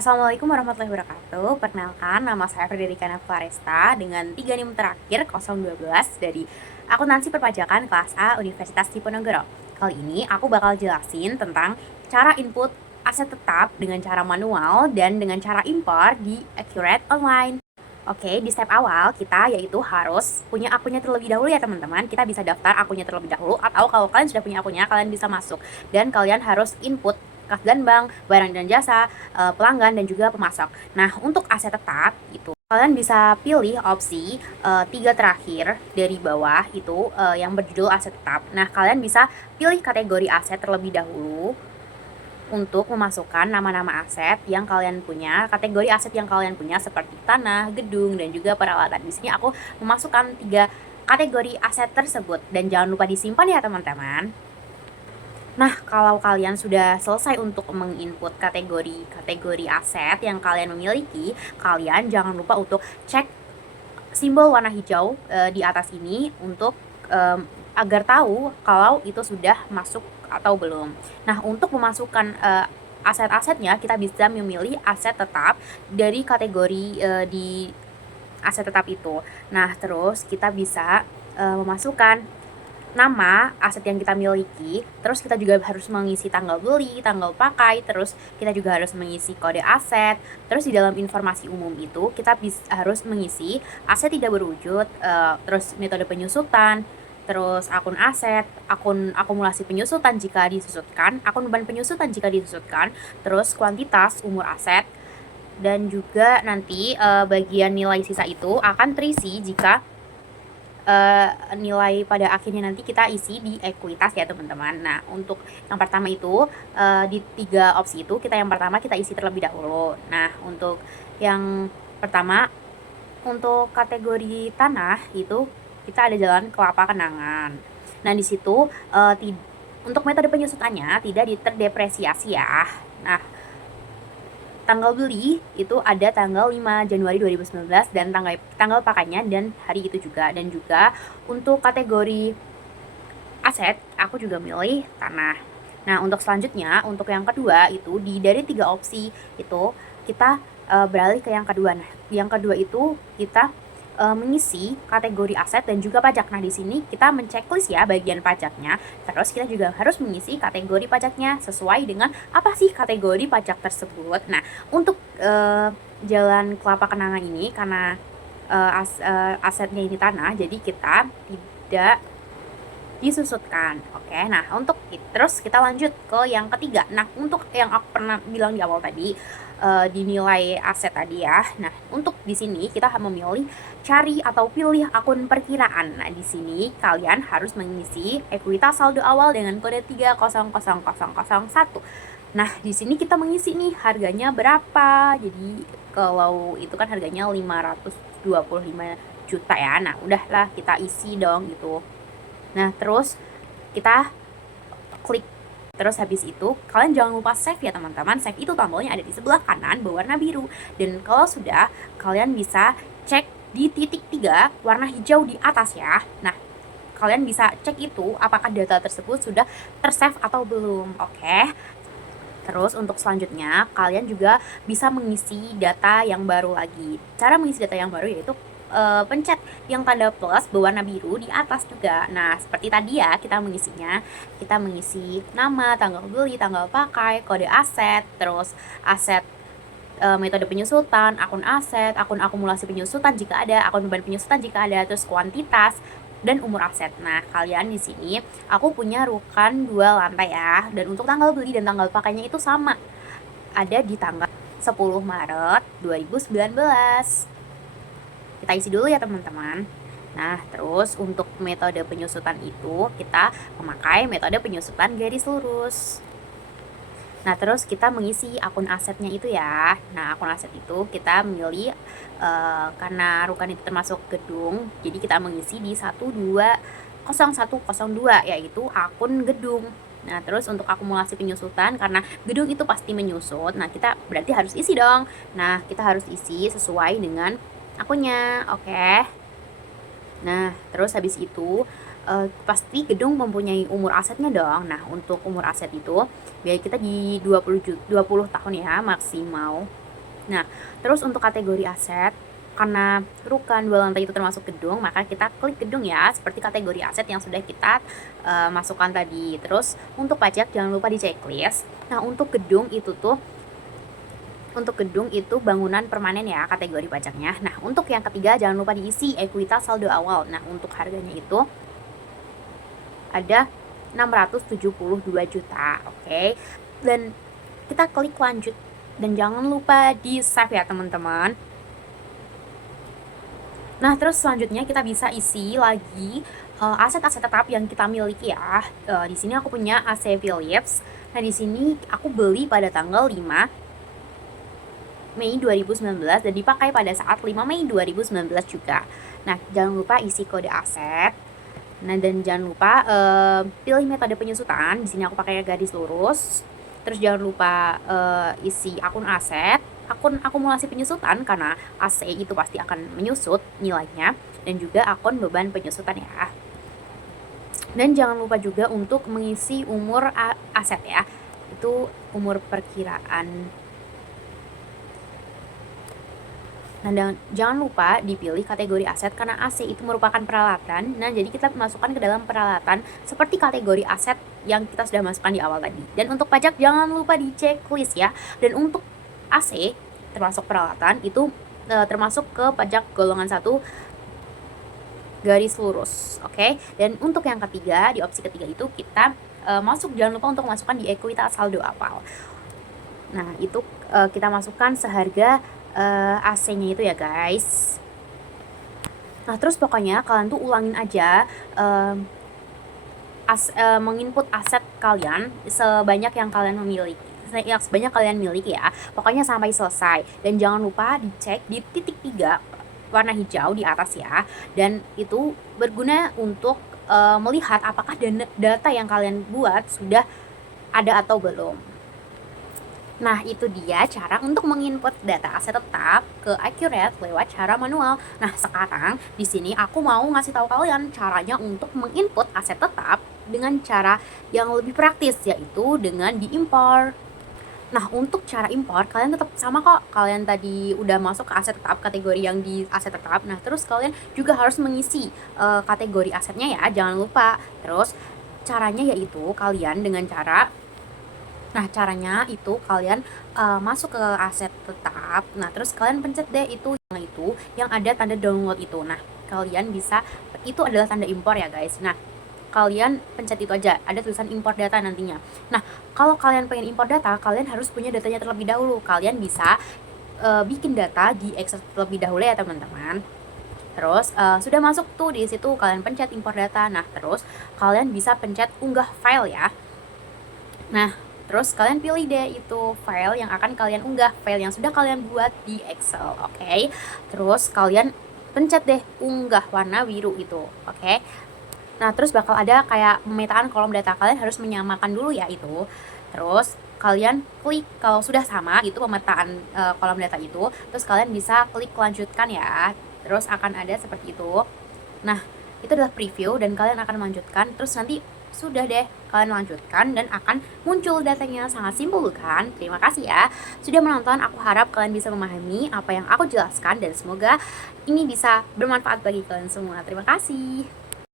Assalamualaikum warahmatullahi wabarakatuh. Perkenalkan, nama saya Frederica Claresta dengan 3 NIM terakhir 012 dari Akuntansi Perpajakan kelas A Universitas Diponegoro. Kali ini aku bakal jelasin tentang cara input aset tetap dengan cara manual dan dengan cara impor di Accurate Online. Oke, di step awal kita yaitu harus punya akunnya terlebih dahulu ya teman-teman. Kita bisa daftar akunnya terlebih dahulu, atau kalau kalian sudah punya akunnya, kalian bisa masuk dan kalian harus input kas dan bank, barang dan jasa, pelanggan dan juga pemasok. Nah, untuk aset tetap itu kalian bisa pilih opsi 3 terakhir dari bawah itu yang berjudul aset tetap. Nah, kalian bisa pilih kategori aset terlebih dahulu untuk memasukkan nama-nama aset yang kalian punya, kategori aset yang kalian punya seperti tanah, gedung, dan juga peralatan. Di sini aku memasukkan 3 kategori aset tersebut dan jangan lupa disimpan ya teman-teman. Nah, kalau kalian sudah selesai untuk menginput kategori aset yang kalian memiliki, kalian jangan lupa untuk cek simbol warna hijau di atas ini untuk agar tahu kalau itu sudah masuk atau belum. Nah, untuk memasukkan aset-asetnya, kita bisa memilih aset tetap dari kategori di aset tetap itu. Nah, terus kita bisa memasukkan nama aset yang kita miliki, terus kita juga harus mengisi tanggal beli, tanggal pakai, terus kita juga harus mengisi kode aset. Terus di dalam informasi umum itu kita harus mengisi aset tidak berwujud, terus metode penyusutan, terus akun aset, akun akumulasi penyusutan jika disusutkan, akun beban penyusutan jika disusutkan, terus kuantitas umur aset, dan juga nanti bagian nilai sisa itu akan terisi jika nilai pada akhirnya nanti kita isi di ekuitas ya teman-teman. Nah, untuk yang pertama itu di 3 opsi itu yang pertama kita isi terlebih dahulu. Nah, untuk yang pertama, untuk kategori tanah itu kita ada jalan Kelapa Kenangan. Nah, di situ untuk metode penyusutannya tidak terdepresiasi ya. Nah, tanggal beli itu ada tanggal 5 Januari 2019 dan tanggal pakainya dan hari itu juga. Dan juga untuk kategori aset aku juga milih tanah. Nah, untuk selanjutnya, untuk yang kedua itu dari 3 opsi itu kita beralih ke yang kedua. Nah, yang kedua itu kita mengisi kategori aset dan juga pajak. Nah, di sini kita menceklis ya bagian pajaknya. Terus kita juga harus mengisi kategori pajaknya sesuai dengan apa sih kategori pajak tersebut. Nah, untuk jalan Kelapa Kenangan ini karena asetnya ini tanah, jadi kita tidak disusutkan. Oke, nah terus kita lanjut ke yang ketiga. Nah, untuk yang aku pernah bilang di awal tadi, dinilai aset tadi ya. Nah, untuk di sini kita memilih cari atau pilih akun perkiraan. Nah, di sini kalian harus mengisi ekuitas saldo awal dengan kode 300001. Nah, di sini kita mengisi nih harganya berapa. Jadi kalau itu kan harganya 525 juta ya. Nah, udahlah kita isi dong gitu. Nah, terus kita klik. Terus habis itu kalian jangan lupa save ya teman-teman. Save itu tombolnya ada di sebelah kanan berwarna biru. Dan kalau sudah, kalian bisa cek di titik 3 warna hijau di atas ya. Nah, kalian bisa cek itu apakah data tersebut sudah tersave atau belum. Oke. Terus untuk selanjutnya kalian juga bisa mengisi data yang baru lagi. Cara mengisi data yang baru yaitu pencet yang tanda plus berwarna biru di atas juga. Nah, seperti tadi ya kita mengisinya. Kita mengisi nama, tanggal beli, tanggal pakai, kode aset, terus aset, metode penyusutan, akun aset, akun akumulasi penyusutan jika ada, akun beban penyusutan jika ada, terus kuantitas dan umur aset. Nah, kalian di sini aku punya rukan 2 lantai ya. Dan untuk tanggal beli dan tanggal pakainya itu sama. Ada di tanggal 10 Maret 2019. Kita isi dulu ya teman-teman. Nah, terus untuk metode penyusutan itu kita memakai metode penyusutan garis lurus. Nah, terus kita mengisi akun asetnya itu ya. Nah, akun aset itu kita memilih karena rukan itu termasuk gedung, jadi kita mengisi di 120102 yaitu akun gedung. Nah, terus untuk akumulasi penyusutan karena gedung itu pasti menyusut. Nah, kita berarti harus isi dong. Nah, kita harus isi sesuai dengan akunnya. Oke. Nah, terus habis itu pasti gedung mempunyai umur asetnya dong. Nah, untuk umur aset itu biar kita di 20 tahun ya maksimal. Nah, terus untuk kategori aset, karena rukan 2 lantai itu termasuk gedung, maka kita klik gedung ya, seperti kategori aset yang sudah kita masukkan tadi. Terus untuk pajak jangan lupa di checklist. Nah, untuk gedung itu bangunan permanen ya kategori pajaknya. Nah, untuk yang ketiga jangan lupa diisi ekuitas saldo awal. Nah, untuk harganya itu ada 672 juta. Oke. Dan kita klik lanjut dan jangan lupa di save ya teman-teman. Nah, terus selanjutnya kita bisa isi lagi aset-aset tetap yang kita miliki ya. Di sini aku punya AC Philips. Nah, di sini aku beli pada tanggal 5 Mei 2019 dan dipakai pada saat 5 Mei 2019 juga. Nah, jangan lupa isi kode aset. Nah, dan jangan lupa pilih metode penyusutan. Di sini aku pakai garis lurus. Terus jangan lupa isi akun aset, akun akumulasi penyusutan karena AC itu pasti akan menyusut nilainya, dan juga akun beban penyusutan ya. Dan jangan lupa juga untuk mengisi umur aset ya. Itu umur perkiraan. Nah, dan jangan lupa dipilih kategori aset karena AC itu merupakan peralatan. Nah, jadi kita masukkan ke dalam peralatan seperti kategori aset yang kita sudah masukkan di awal tadi. Dan untuk pajak jangan lupa di checklist ya. Dan untuk AC termasuk peralatan itu termasuk ke pajak golongan 1 garis lurus. Oke. Dan untuk yang ketiga, di opsi ketiga itu kita jangan lupa untuk masukkan di ekuitas saldo awal. Nah, itu kita masukkan seharga AC-nya itu ya guys. Nah, terus pokoknya kalian tuh ulangin aja menginput aset kalian sebanyak yang kalian miliki ya. Pokoknya sampai selesai. Dan jangan lupa dicek di titik 3 warna hijau di atas ya. Dan itu berguna untuk melihat apakah data yang kalian buat sudah ada atau belum. Nah, itu dia cara untuk menginput data aset tetap ke Accurate lewat cara manual. Nah, sekarang di sini aku mau ngasih tahu kalian caranya untuk menginput aset tetap dengan cara yang lebih praktis, yaitu dengan diimpor. Nah, untuk cara impor kalian tetap sama kok. Kalian tadi udah masuk ke aset tetap, kategori yang di aset tetap. Nah, terus kalian juga harus mengisi kategori asetnya ya, jangan lupa. Terus caranya yaitu kalian dengan cara caranya itu kalian masuk ke aset tetap. Nah, terus kalian pencet deh itu yang ada tanda download itu. Nah, kalian bisa, itu adalah tanda impor ya guys. Nah, kalian pencet itu aja, ada tulisan impor data nantinya. Nah, kalau kalian pengen impor data, kalian harus punya datanya terlebih dahulu. Kalian bisa bikin data di Excel terlebih dahulu ya teman-teman. Terus sudah masuk tuh di situ, kalian pencet impor data. Nah, terus kalian bisa pencet unggah file ya. Nah, terus kalian pilih deh itu file yang akan kalian unggah, file yang sudah kalian buat di Excel, oke? Terus kalian pencet deh unggah warna biru itu, oke? Nah, terus bakal ada kayak pemetaan kolom data, kalian harus menyamakan dulu ya itu. Terus kalian klik kalau sudah sama itu pemetaan kolom data itu, terus kalian bisa klik lanjutkan ya. Terus akan ada seperti itu. Nah, itu adalah preview dan kalian akan melanjutkan, terus nanti sudah deh kalian lanjutkan dan akan muncul datanya. Sangat simpel kan? Terima kasih ya sudah menonton. Aku harap kalian bisa memahami apa yang aku jelaskan dan semoga ini bisa bermanfaat bagi kalian semua. Terima kasih.